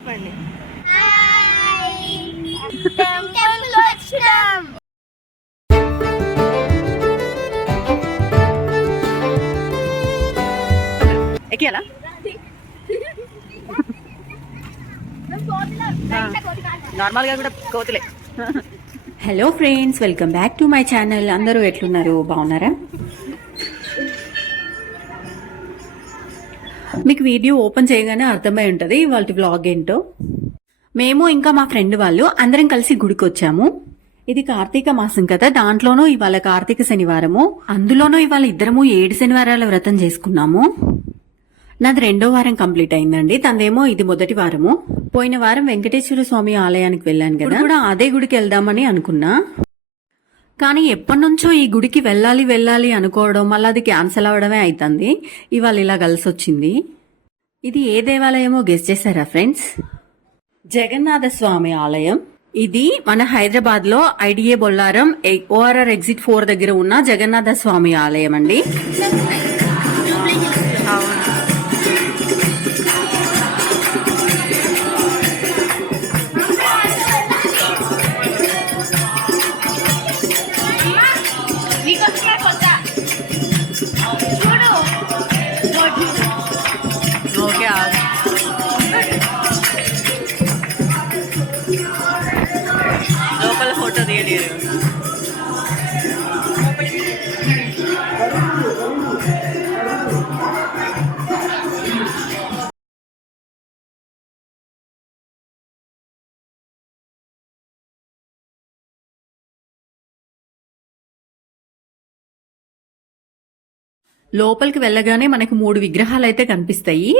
చెప్పండి. ఎక్కియాలా? నార్మల్గా కూడా కోతులే. Hello friends, welcome back to my channel. అందరూ ఎట్లున్నారు? బాగున్నారా? మీకు వీడియో ఓపెన్ చేయగానే అర్థమై ఉంటుంది వాళ్ళ వ్లాగ్ ఏంటో. మేము ఇంకా మా ఫ్రెండ్ వాళ్ళు అందరం కలిసి గుడికి వచ్చాము. ఇది కార్తీక మాసం కదా, దాంట్లోనూ ఇవాళ కార్తీక శనివారము. అందులోనూ ఇవాళ ఇద్దరము 7 శనివారాల వ్రతం చేసుకున్నాము. నాది 2వ వారం కంప్లీట్ అయిందండి, తనదేమో ఇది మొదటి వారము. పోయిన వారం వెంకటేశ్వర స్వామి ఆలయానికి వెళ్ళాను కదా, కూడా అదే గుడికి వెళ్దామని అనుకున్నా. కానీ ఎప్పటి నుంచో ఈ గుడికి వెళ్ళాలి అనుకోవడం, మళ్ళీ అది క్యాన్సిల్ అవ్వడమే అవుతుంది. ఇవాళ ఇలా కలిసి వచ్చింది. ఇది ఏ దేవాలయమో గెస్ చేశారా ఫ్రెండ్స్? జగన్నాథ స్వామి ఆలయం. ఇది మన హైదరాబాద్ లో ఐడిఏ బొల్లారం ఓఆర్ఆర్ ఎగ్జిట్ 4 దగ్గర ఉన్న జగన్నాథ స్వామి ఆలయం అండి. లోపల ఫోటో తీయలేదు. లోపలికి వెళ్ళగానే మనకు 3 విగ్రహాలు అయితే కనిపిస్తాయి.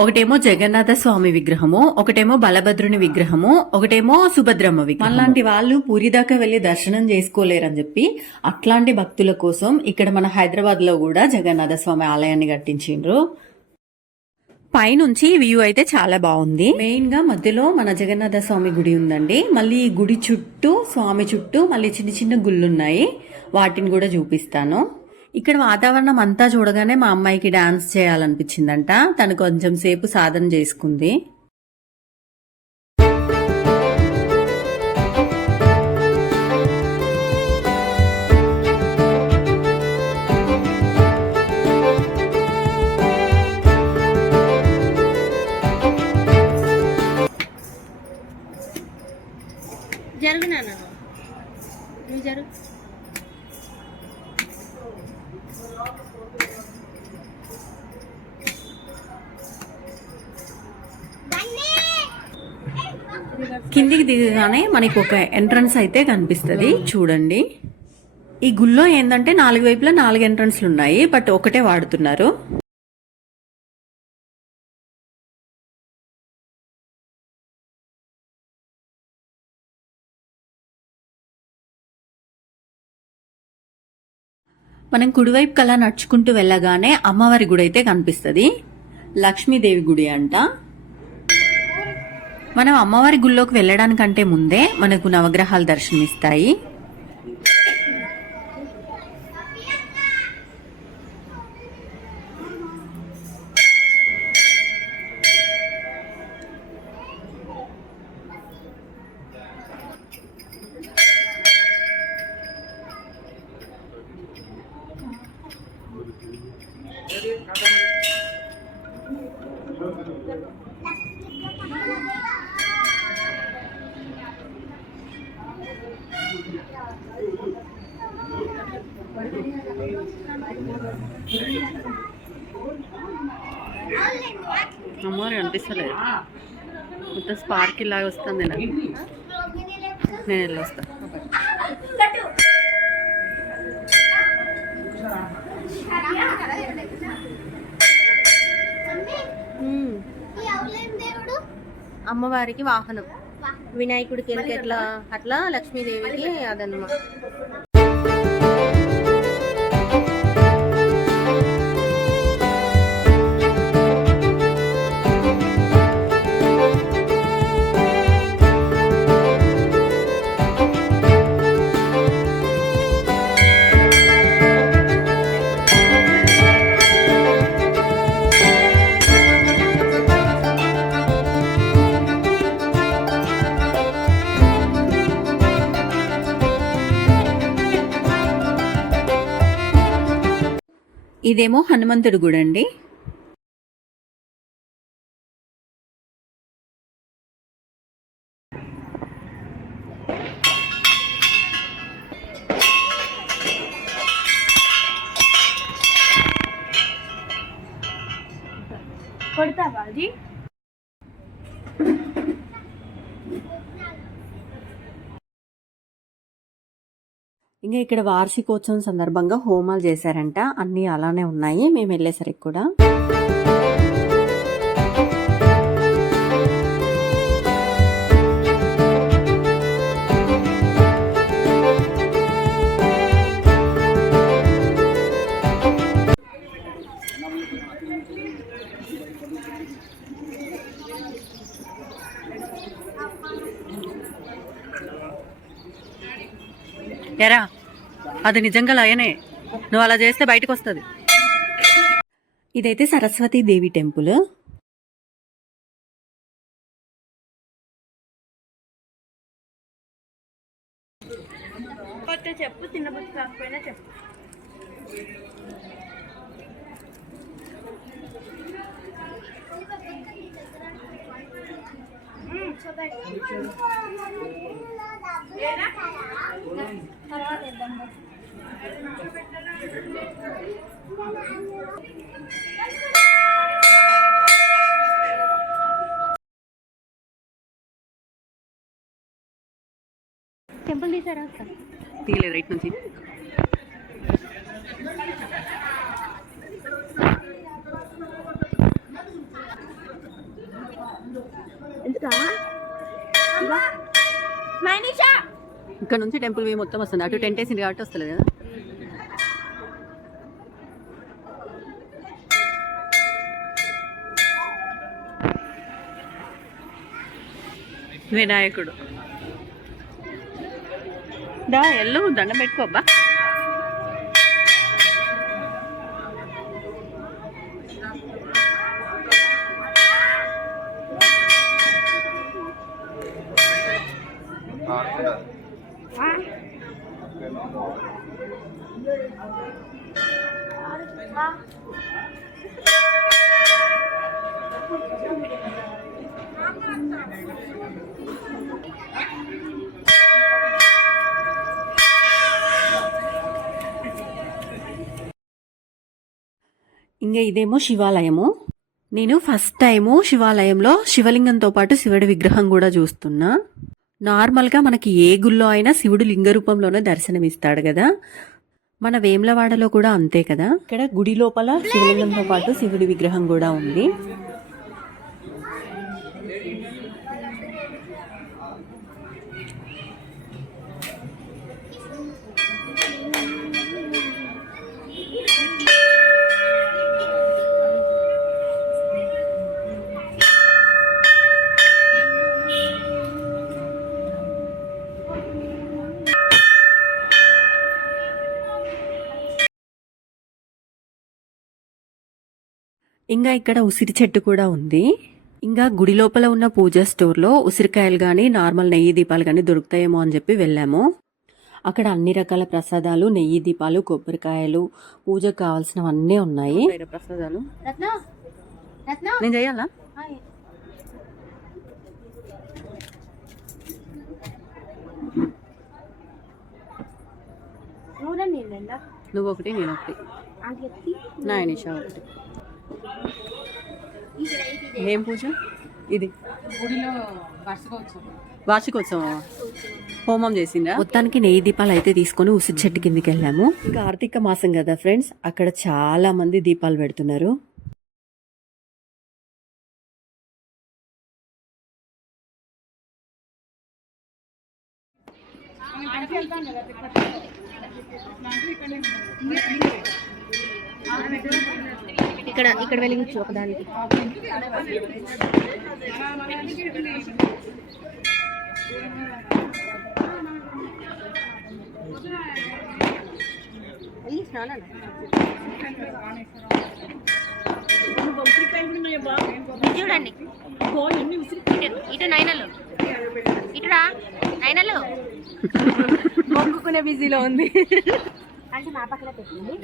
ఒకటేమో జగన్నాథ స్వామి విగ్రహము, ఒకటేమో బలభద్రుని విగ్రహము, ఒకటేమో సుభద్రమ్మ విగ్రహం. అలాంటి వాళ్ళు పూరి దాకా వెళ్లి దర్శనం చేసుకోలేరని చెప్పి అట్లాంటి భక్తుల కోసం ఇక్కడ మన హైదరాబాద్ లో కూడా జగన్నాథ స్వామి ఆలయాన్ని కట్టించిండ్రు. పైనుంచి వ్యూ అయితే చాలా బాగుంది. మెయిన్ గా మధ్యలో మన జగన్నాథ స్వామి గుడి ఉందండి. మళ్ళీ ఈ గుడి చుట్టూ, స్వామి చుట్టూ మళ్ళీ చిన్న చిన్న గుళ్ళున్నాయి, వాటిని కూడా చూపిస్తాను. ఇక్కడ వాతావరణం అంతా చూడగానే మా అమ్మాయికి డాన్స్ చేయాలనిపించిందంట. తను కొంచెం సేపు సాధన చేసుకుంది. జరుగునా జరుగు. కిందికి దిగగానే మనకి ఒక ఎంట్రన్స్ అయితే కనిపిస్తుంది, చూడండి. ఈ గుళ్ళో ఏంటంటే 4 వైపులా 4 ఎంట్రన్స్లు ఉన్నాయి, బట్ ఒకటే వాడుతున్నారు. మనం కుడివైపు కలా నడుచుకుంటూ వెళ్ళగానే అమ్మవారి గుడి అయితే కనిపిస్తుంది. లక్ష్మీదేవి గుడి అంట. మనం అమ్మవారి గుళ్ళోకి వెళ్ళడానికంటే ముందే మనకు నవగ్రహాలు దర్శనమిస్తాయి. అమ్మవారు కనిపిస్తలేదు, మొత్తం స్పార్క్ లాగా వస్తుంది. నేను వెళ్ళి వస్తా. అమ్మవారికి వాహనం, వినాయకుడికి ఎట్లా అట్లా లక్ష్మీదేవికి అదన్నమాట. ఇదేమో హనుమంతుడి గుడి అండి. కొడతావా అది? ఇంకా ఇక్కడ వార్షికోత్సవం సందర్భంగా హోమాలు చేశారంట. అన్నీ అలానే ఉన్నాయి మేము వెళ్ళేసరికి కూడా. ఎరా, అది నిజంగా లయనే. నువ్వు అలా చేస్తే బయటకు వస్తుంది. ఇదైతే సరస్వతీ దేవి టెంపుల్. చెప్పు, చిన్నబుద్ధి కాకపోయినా చెప్పు. టెంపుల్ తీసారా? తీయలేదు రైట్ నుంచి. ఇక్కడ నుంచి టెంపుల్ వ్యూ మొత్తం వస్తుంది. అటు టెంట్ వేసింది కాబట్టి వస్తలేదు కదా. వినాయకుడు దా ఎల్లు దండం పెట్టుకోబ్బా. ఇంకా ఇదేమో శివాలయము. నేను ఫస్ట్ టైము శివాలయంలో శివలింగంతో పాటు శివుడి విగ్రహం కూడా చూస్తున్నా. నార్మల్గా మనకి ఏ గుళ్ళో అయినా శివుడు లింగ రూపంలోనే దర్శనమిస్తాడు కదా, మన వేములవాడలో కూడా అంతే కదా. ఇక్కడ గుడి లోపల శివలింగంతో పాటు శివుడి విగ్రహం కూడా ఉంది. ఇంకా ఇక్కడ ఉసిరి చెట్టు కూడా ఉంది. ఇంకా గుడి లోపల ఉన్న పూజా స్టోర్లో ఉసిరికాయలు కానీ నార్మల్ నెయ్యి దీపాలు కానీ దొరుకుతాయేమో అని చెప్పి వెళ్ళాము. అక్కడ అన్ని రకాల ప్రసాదాలు, నెయ్యి దీపాలు, కొబ్బరికాయలు, పూజకు కావాల్సినవన్నీ ఉన్నాయి. ప్రసాదాలు నేను చేయాలా? నువ్వు ఒకటి, నేను ఒకటి, నా నిషా ఒకటి. ఏం పూజ ఇది? గుడిలో వార్షికోత్సవం హోమం చేసిందా? మొత్తానికి నెయ్యి దీపాలు అయితే తీసుకొని ఉసిరి చెట్టు కిందికి వెళ్ళాము. కార్తీక మాసం కదా ఫ్రెండ్స్, అక్కడ చాలా మంది దీపాలు పెడుతున్నారు. ఇక్కడ వెలిగించు ఒకదానికి. చూడండి ఇటు నైనలు, ఇటురా నైనలు. మొక్కుకునే బిజీలో ఉంది. అంటే మా పక్కన పెట్టింది.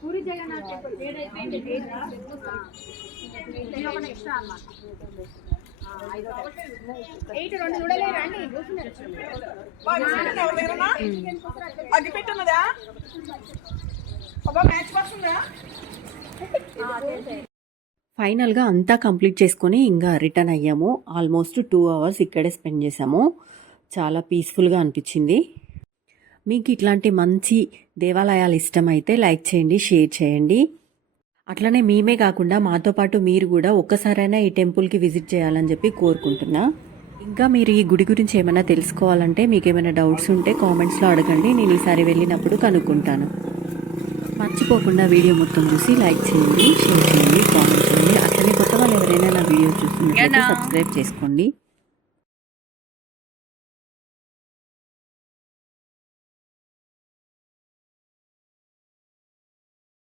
పూరి జగన్నాథ్ టెంపుల్ ఏదైతే ఎక్స్ట్రా అన్నమాట. 8 2 చూడలే రండి అగ్గి పెట్టున్నదా మ్యాచ్ బాక్స్ ఉందా? ఫైనల్గా అంతా కంప్లీట్ చేసుకొని ఇంకా రిటర్న్ అయ్యాము. ఆల్మోస్ట్ 2 అవర్స్ ఇక్కడే స్పెండ్ చేసాము. చాలా పీస్ఫుల్గా అనిపించింది. మీకు ఇట్లాంటి మంచి దేవాలయాలు ఇష్టమైతే లైక్ చేయండి, షేర్ చేయండి. అట్లనే మేమే కాకుండా మాతో పాటు మీరు కూడా ఒక్కసారైనా ఈ టెంపుల్కి విజిట్ చేయాలని చెప్పి కోరుకుంటున్నా. ఇంకా మీరు ఈ గుడి గురించి ఏమైనా తెలుసుకోవాలంటే మీకు ఏమైనా డౌట్స్ ఉంటే కామెంట్స్లో అడగండి. నేను ఈసారి వెళ్ళినప్పుడు కనుక్కుంటాను. మర్చిపోకుండా వీడియో మొత్తం చూసి లైక్ చేయండి, షేర్ చేయండి, కామెంట్ చేయండి. అట్లనే కొత్త వాళ్ళు ఎవరైనా నా వీడియో చూస్తున్నట్లయితే సబ్స్క్రైబ్ చేసుకోండి.